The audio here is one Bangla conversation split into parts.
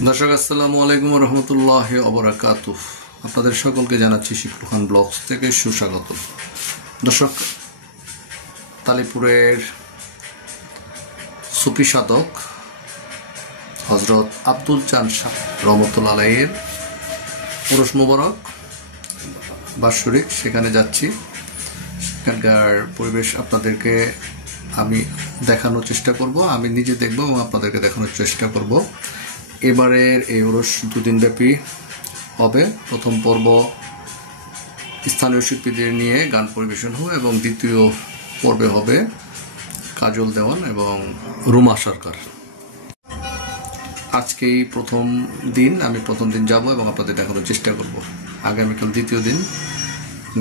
দর্শক আসসালামু আলাইকুম ওয়া রাহমাতুল্লাহি ওয়া বারাকাতুহু। আপনাদের সকলকে জানাচ্ছি শিকলু খান ব্লগস থেকে সুস্বাগত। দর্শক, তালিপুরের সুফি সাধক হযরত আব্দুল চান শাহ রহমতুল্লাহ আলাইহির উরুস মুবারক বাৎসরিক, সেখানে যাচ্ছি। সেখানকার পরিবেশ আপনাদেরকে আমি দেখানোর চেষ্টা করব, আমি নিজে দেখব এবং আপনাদেরকে দেখানোর চেষ্টা করব। এবারের এই উরুস দুদিন ব্যাপী হবে। প্রথম পর্ব স্থানীয় শিল্পীদের নিয়ে গান পরিবেশন হবে এবং দ্বিতীয় পর্বে হবে কাজল দেওয়ান এবং রুমা সরকার। আজকেই প্রথম দিন, আমি প্রথম দিন যাব এবং আপনাদের দেখানোর চেষ্টা করব। আগামীকাল দ্বিতীয় দিন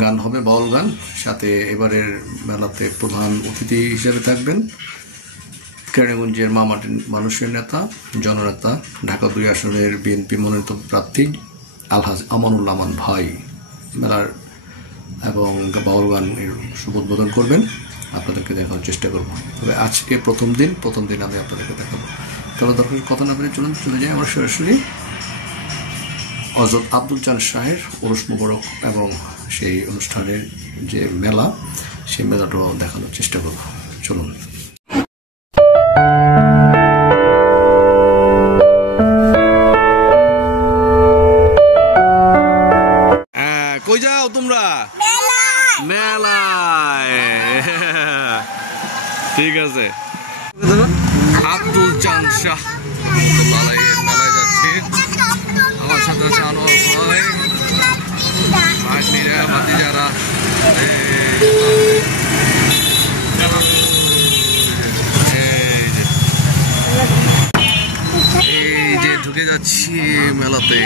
গান হবে, বাউল গান। সাথে এবারের মেলাতে প্রধান অতিথি হিসেবে থাকবেন কেরানীগঞ্জের মামাটির মানুষের নেতা, জননেতা, ঢাকা ২ আসনের বিএনপি মনোনীত প্রার্থী আলহাজ আমানুল্লাহ আমান ভাই মেলার এবং বাউল গানের শুভ উদ্বোধন করবেন। আপনাদেরকে দেখানোর চেষ্টা করব। তবে আজকে প্রথম দিন আমি আপনাদেরকে দেখাবো। তবে দর্শক কথা না বলে চলে যাই আমরা সরাসরি হযরত আব্দুল চান শাহের উরুস মুবারক এবং সেই অনুষ্ঠানের যে মেলা, সেই মেলাটাও দেখানোর চেষ্টা করব। চলুন। কই যাও তোমরা? মেলায়। ঠিক আছে, আব্দুল চান শাহ মেলায় যাচ্ছি। আমার সাথে আছে আনোয়ার ভাই, ভাগ্নিরা, ভাতিজারা। এই যে ঢুকে যাচ্ছি মেলাতে।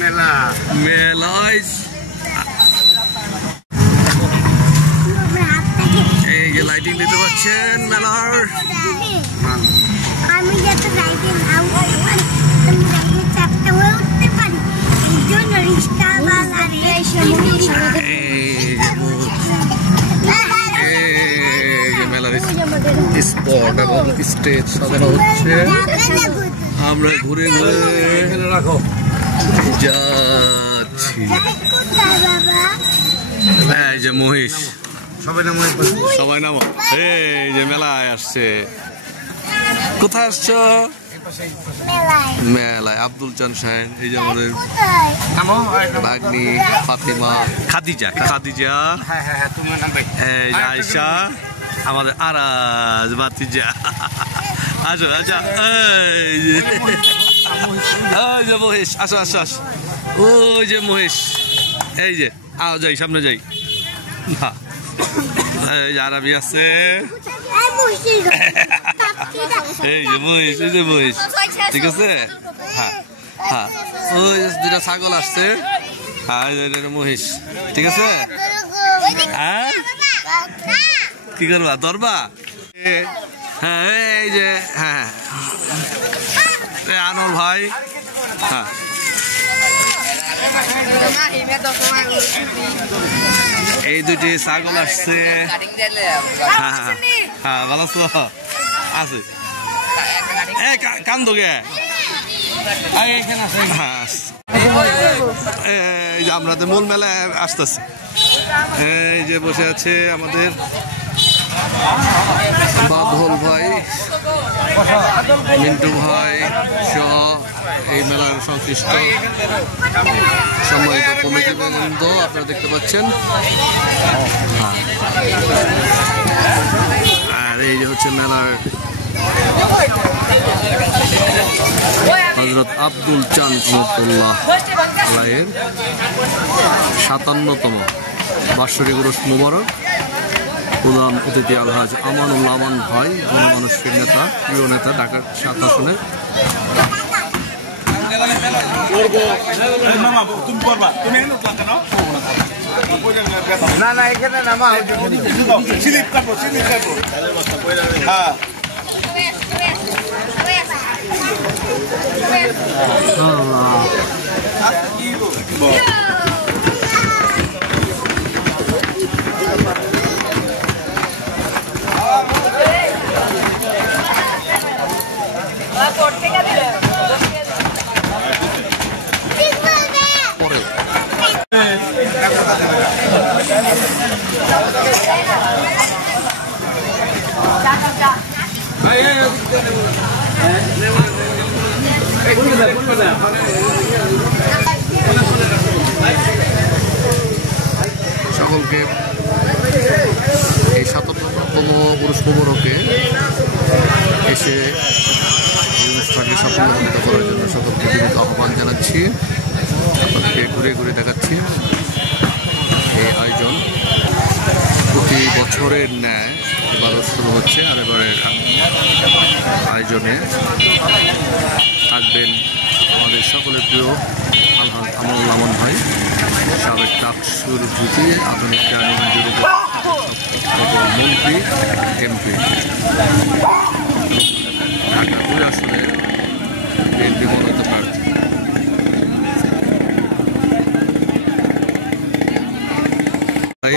মেলায় এই যে লাইটিং দিতে পাচ্ছেন মেলার। মেলার স্পট এবং স্টেজ সাজানো হচ্ছে। আমরা ঘুরে ঘুরে যাচ্ছি। এই যে মহিষ, সবাই নামো। এই যে মেলায় আসছে। কোথায় আসছো? মেলায়। আব্দুল চান শাহ, এই যে আমাদের ভাগ্নি ফাতিমা, খাদিজা, আয়েশা, আমাদের আরাজ ভাতিজা। আসো আচ্ছা, এই যে মহেশ, আসো আসো আসো। ওই যে মহেশ, এই যে আও, যাই সামনে যাই। এই যে আরবি আছে, এই যে মহিষ, এই যে মহিষ। ঠিক আছে, হ্যাঁ হ্যাঁ। ওই দুটা ছাগল আসছে, হ্যাঁ মহিষ। ঠিক আছে, হ্যাঁ কি করবা, ধরবা? হ্যাঁ এই যে, হ্যাঁ আনোয়ার ভাই, হ্যাঁ এই দুটি ছাগল আসছে। হ্যাঁ হ্যাঁ, ভালো আছো? আছে কান্দো গে। এই যে আমাদের মূল মেলায় আসতেছে। এই যে বসে আছে আমাদের বাদল ভাই, মিন্টু ভাই সহ এই মেলার সংশ্লিষ্ট সম্মানিত কমিটি বৃন্দ আপনারা দেখতে পাচ্ছেন। আর এই যে হচ্ছে মেলার হযরত আব্দুল চান রহমতুল্লাহ আলাইহির 57তম বাৎসরিক উরুস মুবারক। প্রধান অতিথি আলহাজ আমানুল্লাহ আমান ভাই, গণমানুষের নেতা, প্রিয় নেতা, ঢাকা ৭ আসনের। Corte, সকলকে এই ৭৭তম পুরুষ মোবারকে এসে অনুষ্ঠানকে সাফল্যমণ্ডিত করার জন্য সকলকে বিনীত আহ্বান জানাচ্ছি। আপনাদেরকে ঘুরে ঘুরে দেখাচ্ছি এই আয়োজন প্রতি বছরের ন্যায় এবারও শুরু হচ্ছে। আর এবারের আয়োজনে থাকবেন আমাদের সকলের প্রিয় আলহাজ আমানুল আমান ভাই, সাবেক ডাকসুর ভিপি, আধুনিক গ্রামীণগঞ্জের মন্ত্রী, এমপি, ঢাকা ২ আসনের বিএনপি মনোনীত প্রার্থী।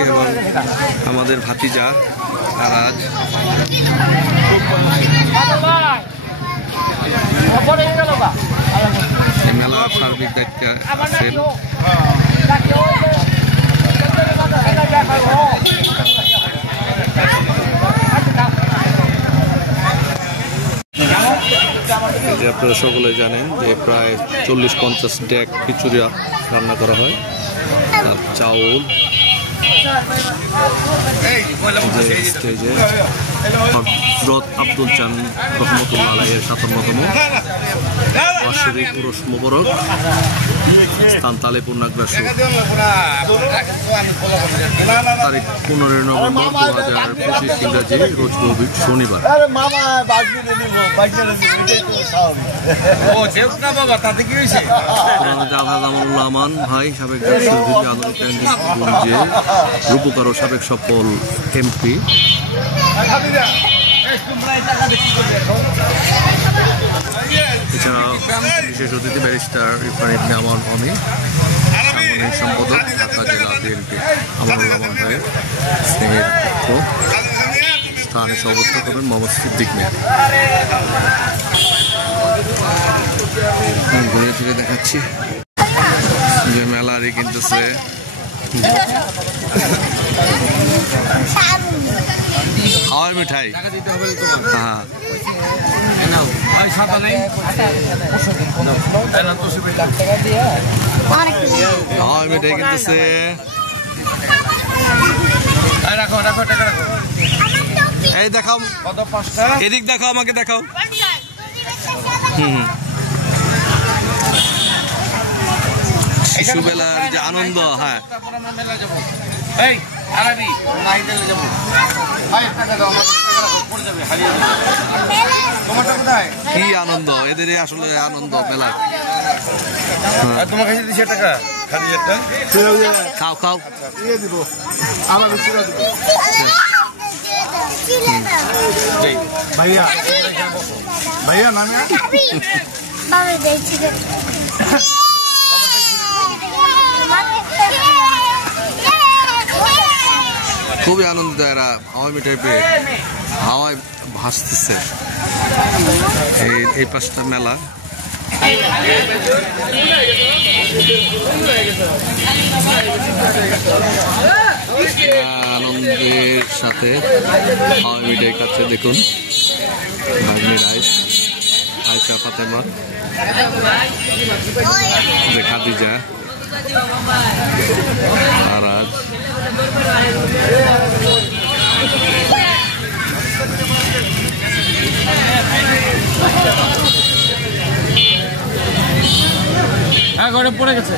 এবং আমাদের ভাতিজা আজ মেলার সার্বিক দায়িত্বে আছেন। আপনারা সকলে জানেন যে প্রায় ৪০-৫০ ডেক খিচুড়ি রান্না করা হয়, আর চাউল স্টেজে হযরত আব্দুল চান রহমতুল্লাহ আলাইহির ৫৭তম বার্ষিক উরুস মোবারক, স্থান তালেপুর নাগরাসু, তারিখ ১৫ নভেম্বর ২০২৫ ইংরাজি, রোজ শনিবার। আমানুল আমান ভাই, সাবেক রূপকার ও সাবেক সফল এমপি। এছাড়াও বিশেষ অতিথি ব্যারিস্টার ইরফান ইবনে আমান অমি, সাংগঠনিক সম্পাদক ঢাকা জেলা বিএনপি। আমানুল আমান ভাইয়ের স্নেহের পুত্র, স্থানে সভাপতিত্ব করবেন মোহাম্মদ সিদ্দিক মিয়া। ঘুরে ফিরে দেখাচ্ছি যে মেলারই কিনতেছে হাওয়াই মিঠাই। হ্যাঁ, হাওয়াই মিঠাই কিনতেছে। এই দেখাও, এদিক দেখাও, আমাকে দেখাও। শিশুবেলার যে আনন্দ, হ্যাঁ, কি আনন্দ এদের, আসলে আনন্দ মেলা। তোমার কাছে ২০০ টাকা খাও খাও, ভাইয়া ভাইয়া নামে খুবই আনন্দিত এরা। হাওয়াই মিঠাই পেয়ে হাওয়ায় ভাসতেছে এই ৫টা মেলা। আনন্দের সাথে হাওয়াই মিঠাই খাচ্ছে। দেখুন, ভাগ্নি রাইস, আয়শা ফাতেমা, যে খাদিজা, আরাজ, ঘরে পড়ে গেছে।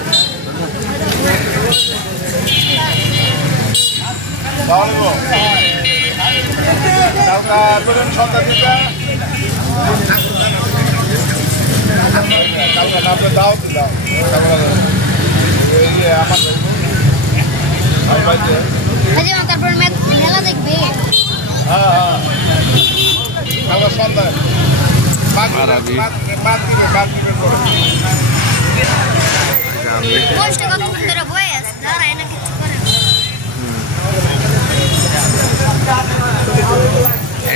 তারপর মেলা দেখবে।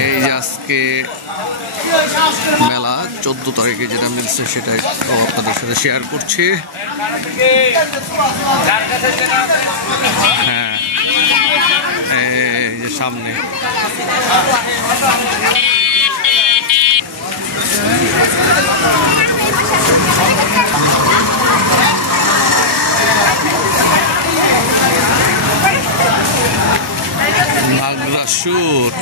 এই যে আজকে মেলা 14 তারিখে যেটা মিলছে সেটাই আপনাদের সাথে শেয়ার করছি। হ্যাঁ, এই যে সামনে নাগরাসুর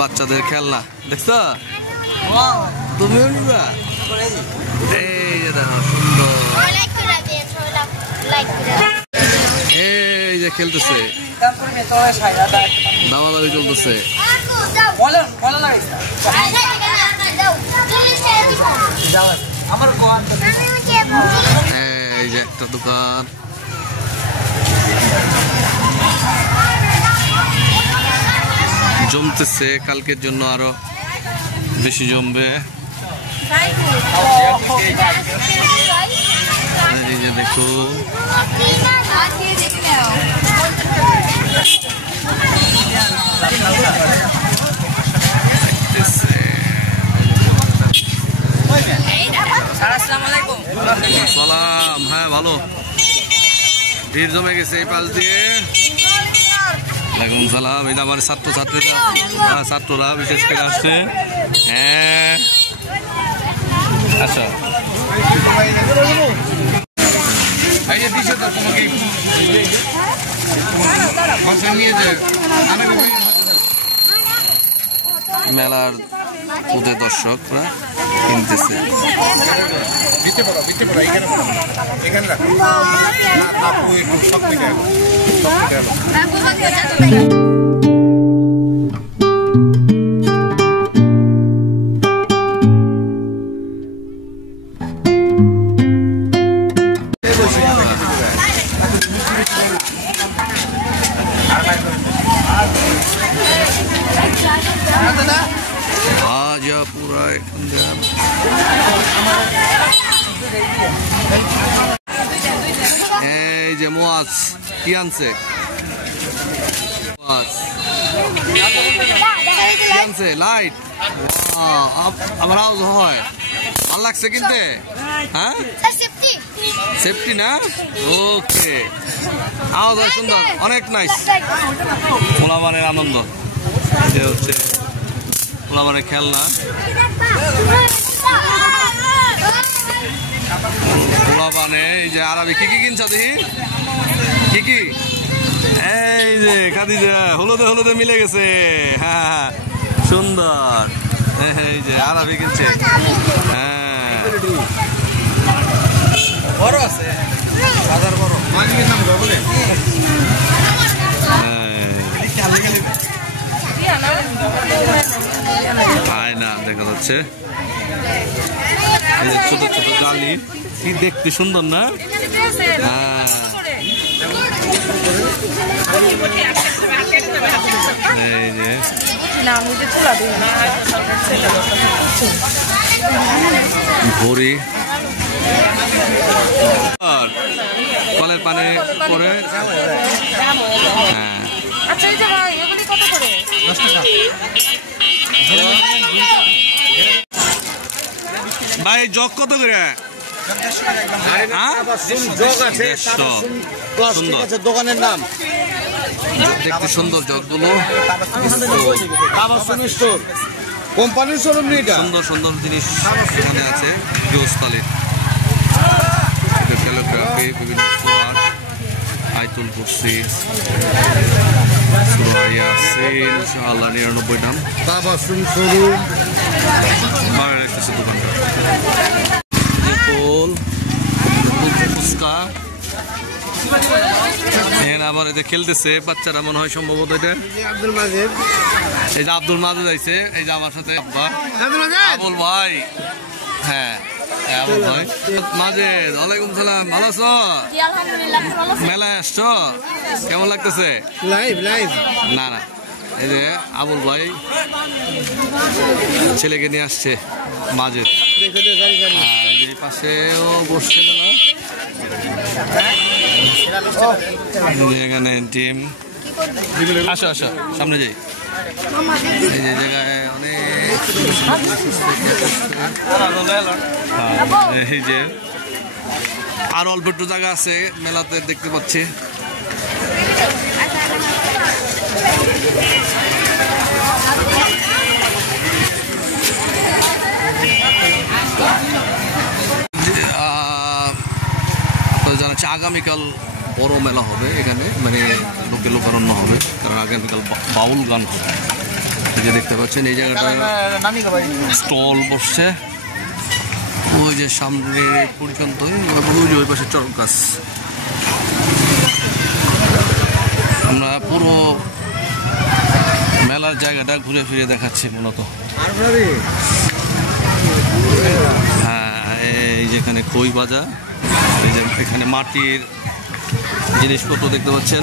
বাচ্চাদের খেলনা দেখছো তুমিও নিবা এই যে দেখো সুন্দর এই যে খেলতেছে দামাদামি চলতেছে এই যে একটা দোকান জমতেছে কালকের জন্য আরো বেশি জমবে এই যে দেখো সালাম হ্যাঁ ভালো ভিড় জমে গেছে এই পাশ দিয়ে ওয়ালাইকুম সালাম এটা আমার ছাত্ররা বিশেষ করে আসছে হ্যাঁ আচ্ছা মেলার ওদের দর্শকরা কিনতেছে পুরা এই যে মোয়াজ কি আনছে লাইট আমার হাউস হয় ভাল লাগছে কিনতে হ্যাঁ সেফটি না ওকে আওয়াজ হয় সুন্দর অনেক নাইস পোলাবানের আনন্দ যে হচ্ছে পোলাবানের খেলনা পোলাবানে এই যে আরবি কি কি কিনছ দেখি কি এই যে খাদিজা হলুদে মিলে গেছে হ্যাঁ সুন্দর এই যে আরবি কিনছে হ্যাঁ বড় আছে বাজার বড় মালিকের নাম বলে না দেখা যাচ্ছে ছোট ছোট জালি কি দেখতে সুন্দর না এই যে ঘড়ি কলের পানি পরে হ্যাঁ ভাই জগ কত করে দোকানের নাম দেখতে সুন্দর জগগুলো কোম্পানির শোরুম সুন্দর সুন্দর জিনিস এখানে আছে গৃহস্থালির ক্যালিগ্রাফি বিভিন্ন সুরার আয়তুল কুরসি সূরা ইয়াসিন ইনশাআল্লাহ 99 দাম তাবাসসুম শোরুম বাইরে কিছু দোকানটা ফুল ফুচকা এখানে আবার এতে খেলতেছে বাচ্চারা মনে হয় সম্ভবত এটা আব্দুল মাজেদ এই যে আব্দুল মাজেদ আইছে এই যে আমার সাথে আব্বা আবুল ভাই হ্যাঁ আবুল ভাই মাজেদ ওয়ালাইকুম সালাম ভালো আছো মেলায় আসছো কেমন লাগতেছে লাইভ না না এই যে আবুল ভাই ছেলেকে নিয়ে আসছে মাজেদ এই পাশেও বসছিল না এখানে টিম আসো সামনে যাই এই যে জায়গায় অনেক এই যে আর অল্প একটু জায়গা আছে মেলাতে দেখতে পাচ্ছি। জানাচ্ছি আগামীকাল বড় মেলা হবে এখানে, মানে লোকে লোকারণ্য হবে, কারণ আগামীকাল বাউল গান হবে। এই যে দেখতে পাচ্ছেন এই জায়গাটা স্টল বসছে, ওই যে সামনে পর্যন্ত ওই পাশে চরক গাছ। আমরা পুরো মেলার জায়গাটা ঘুরে ফিরে দেখাচ্ছি মূলত। হ্যাঁ, এই যেখানে খই বাজা, এই যে এখানে মাটির জিনিসপত্র দেখতে পাচ্ছেন।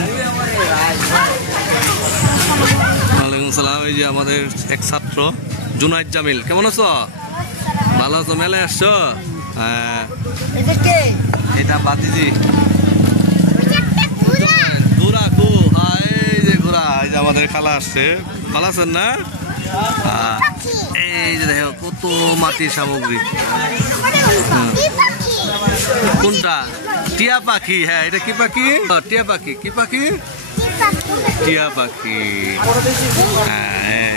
ওয়ালাইকুম সালাম। এই যে আমাদের এক ছাত্র জুনাইদ জামিল, কেমন আছো? ভালো আছো? মেলায় আসছো? হ্যাঁ, এটা বাতিজি ঘোরা, এই যে ঘোরা, এই যে আমাদের খালা আসছে। ভালো আছেন না? এই যে দেখো কত মাটির সামগ্রী। কোনটা? টিয়া পাখি। হ্যাঁ, এটা কি পাখি? টিয়া পাখি। কি পাখি? টিয়া পাখি। হ্যাঁ,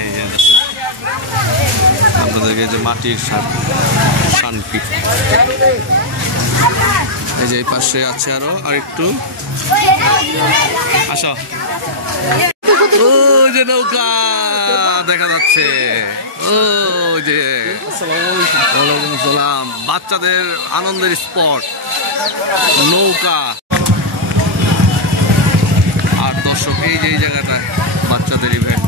আপনাদেরকে যে মাটির শান্তি। এই যে এই পাশে আছে আরো আরেকটু। আসো, ওই যে নৌকা দেখা যাচ্ছে, ওই যে। ওয়ালাইকুম সালাম। বাচ্চাদের আনন্দের স্পট নৌকা। আর দর্শক এই যে এই জায়গাটা বাচ্চাদের ইভেন্ট।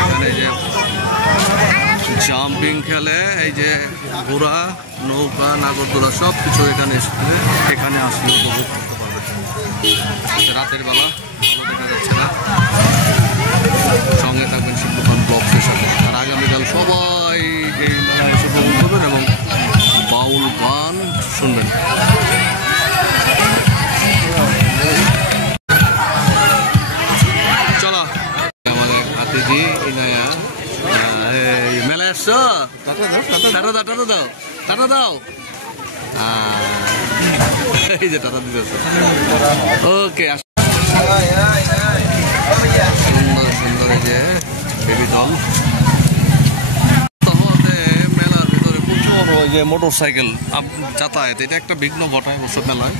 এখানে যে জাম্পিং খেলে, এই যে ঘোড়া, নৌকা, নাগরদোলা সব কিছু এখানে আসলে উপভোগ করতে পারবে। রাতের বেলা ভালো দেখা যাচ্ছে না। সঙ্গে থাকবেন শিল্পখান ব্লগসের সাথে। আর আগামীকাল সবাই এই মেলায় এসে উপভোগ করবেন এবং বাউল গান শুনবেন। চলো, আমাদের আতিথি ইনায়া মেলায় আসছো? টাটা দাও। এই যে টাটা দিতেছে। ওকে, সুন্দর সুন্দর এই যে বেবি ডল। মেলার ভিতরে প্রচুর ওই যে মোটর সাইকেল যাতায়াত, এটা একটা বিঘ্ন ঘটায় অবশ্য মেলায়।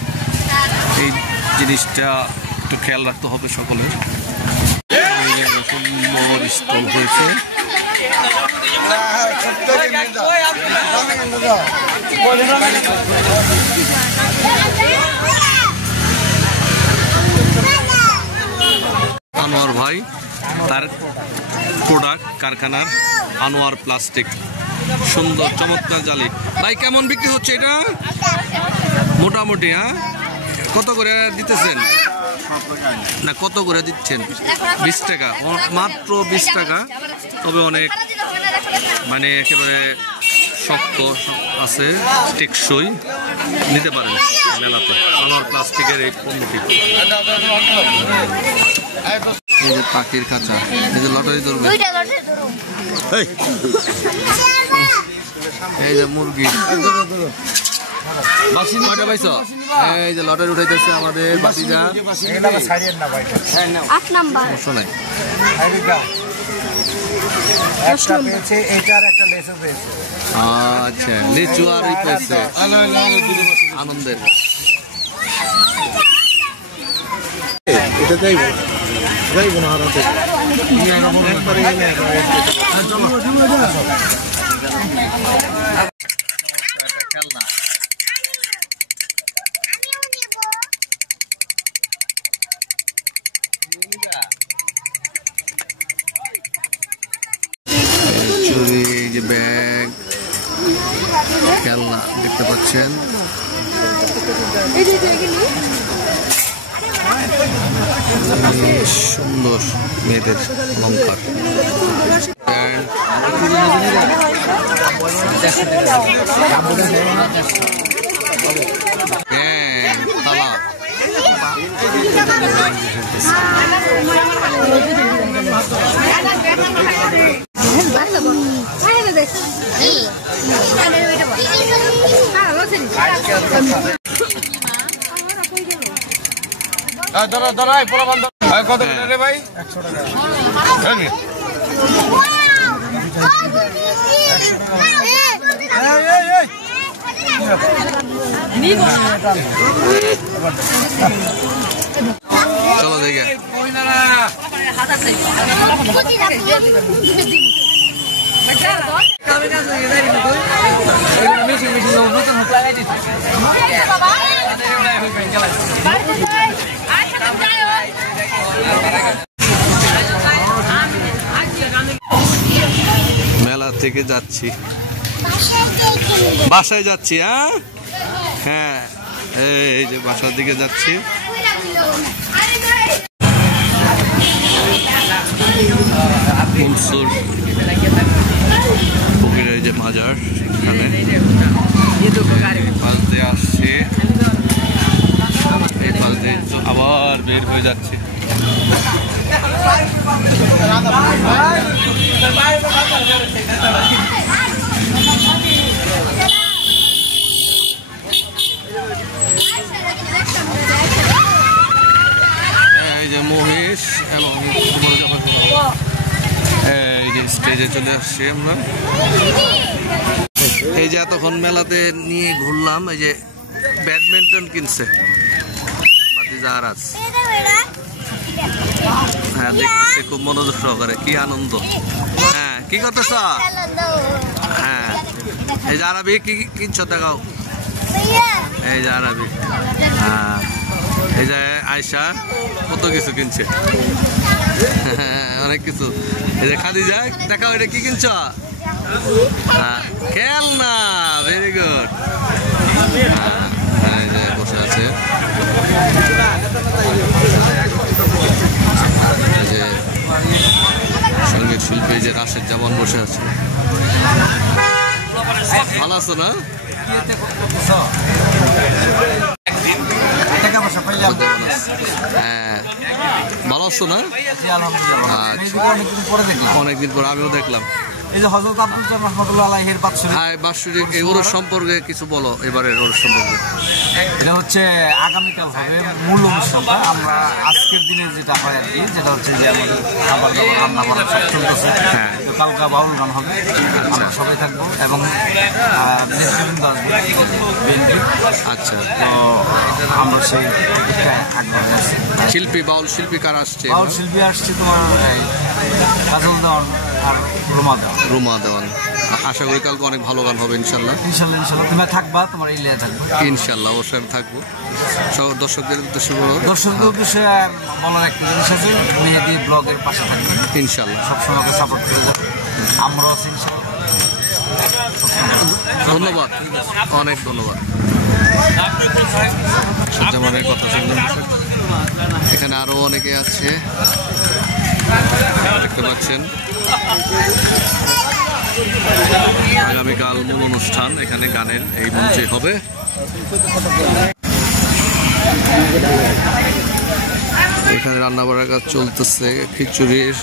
এই জিনিসটা একটু খেয়াল রাখতে হবে সকলের। সুন্দর স্টল হয়েছে। আনোয়ার ভাই, তার প্রোডাক্ট কারখানার আনোয়ার প্লাস্টিক, সুন্দর চমৎকার জালি। ভাই কেমন বিক্রি হচ্ছে এটা? মোটামুটি। হ্যাঁ, কত করে দিতেছেন? না, কত করে দিচ্ছেন? 20 টাকা, মাত্র 20 টাকা। তবে অনেক মানে একেবারে শক্ত আছে, টেকসই, নিতে পারেন মেলাতে। আনোয়ার প্লাস্টিকের এই পণ্যটি। এই যে পাখির খাঁচা, এই যে লটারি ধরবে, এই যে মুরগি। কয়টা পাইছো? এই যে লটারি উঠাইতেছে আমাদের বাতিজা। 8 নাম্বার। সমস্যা নাই। আচ্ছা, লিচু আর পেয়েছে আনন্দের। এটা যাইব না আর খেলনা। চুরি, যে ব্যাগ, খেলনা দেখতে পাচ্ছেন। সুন্দর মেয়েদের অলঙ্কার, প্যান্ট, তালা, আসতেছে। কত রে ভাই? 100 টাকা। চলো দেখে মেলা থেকে যাচ্ছি, বাসায় যাচ্ছি। হ্যাঁ এই যে বাসার দিকে যাচ্ছি। পুকুরের যে মাজার পাশ দিয়ে আসছি, এই পাশ দিয়ে আবার বের হয়ে যাচ্ছি। এই যে মহিষ এবং এই যে স্টেজে চলে আসছি আমরা। এই যে এতক্ষণ মেলাতে নিয়ে ঘুরলাম, এই যে ব্যাডমিন্টন কিনছে বাতিজারাজ। হ্যাঁ দেখতেছি খুব মনোযোগ সহকারে, কি আনন্দ। হ্যাঁ কি করতেছ? হ্যাঁ এই যে আরবি কি কিনছ দেখাও। এই যে আরবি, হ্যাঁ এই যে আয়সা কত কিছু কিনছে, অনেক কিছু। এই যে খাদিজা দেখাও, এটা কি কিনছ? খেলনা, ভেরি গুড। এই যে বসে আছে, এই যে সঙ্গীত শিল্পী যে রাশেদ জামান বসে আছে। ভালো আছো না? হ্যাঁ ভালো আছো না? অনেকদিন পর আমিও দেখলাম। এই যে হযরত আব্দুল জালিল রাহমাতুল্লাহ আলাইহির বাৎসরিক এই ওরস সম্পর্কে কিছু বলো, এবারের ওরস সম্পর্কে। এটা হচ্ছে আগামীকাল হবে মূল অনুষ্ঠানটা। আমরা আজকের দিনে যেটা হয় আর কি, যেটা হচ্ছে যে আমাদের খাবার দাবার রান্না বান্না সব চলতেছে। কালকা বাউল গান হবে, আমরা সবাই থাকবো এবং নেতৃবৃন্দ আসবে বিএনপি। আচ্ছা, তো আমরা সেই আগ্রহে আছি। শিল্পী, বাউল শিল্পী কারা আসছে? বাউল শিল্পী আসছে তোমার কাজল দেওয়ান আর রুমা দেওয়ান। আশা করি কালকে অনেক ভালো গান হবে ইনশাল্লাহ। ইনশাল্লাহ ইনশাল্লাহ তুমি থাকবা, তোমার ইলিয়া থাকবে ইনশাল্লাহ। অবশ্যই আমি থাকবো। সব দর্শকদের উদ্দেশ্যে বলো। দর্শকদের উদ্দেশ্যে বলার একটা জিনিস আছে, মেহেদি ব্লগের পাশে থাকবে ইনশাল্লাহ, সবসময় সাপোর্ট করে যাবে। আমরাও আছি ইনশাল্লাহ। ধন্যবাদ, অনেক ধন্যবাদ। জামানের কথা শুনলাম। এখানে আরো অনেকে আছে, দেখতে পাচ্ছেন। আগামীকাল মূল অনুষ্ঠান এখানে গানের এই মঞ্চে হবে। এখানে রান্না বাড়ার কাজ চলতেছে, খিচুড়ির।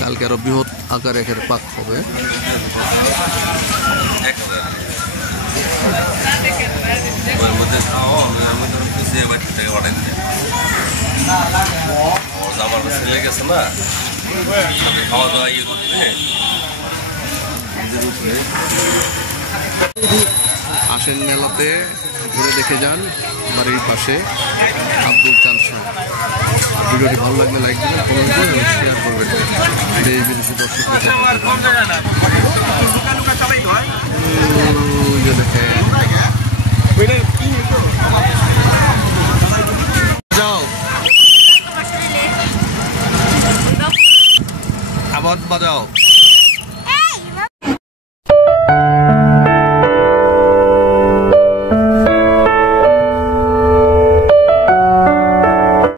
কালকে আরো বৃহৎ আকারে এখানে পাক হবে। আসেন মেলাতে, ঘুরে দেখে যান। বাড়ির পাশে আব্দুল চান শাহ। ভিডিওটি ভালো লাগলে লাইক দিবেন, কমেন্ট করবেন এবং শেয়ার করবেন। দেশ বিদেশি দর্শকদের যাও আবাদ বাজাও।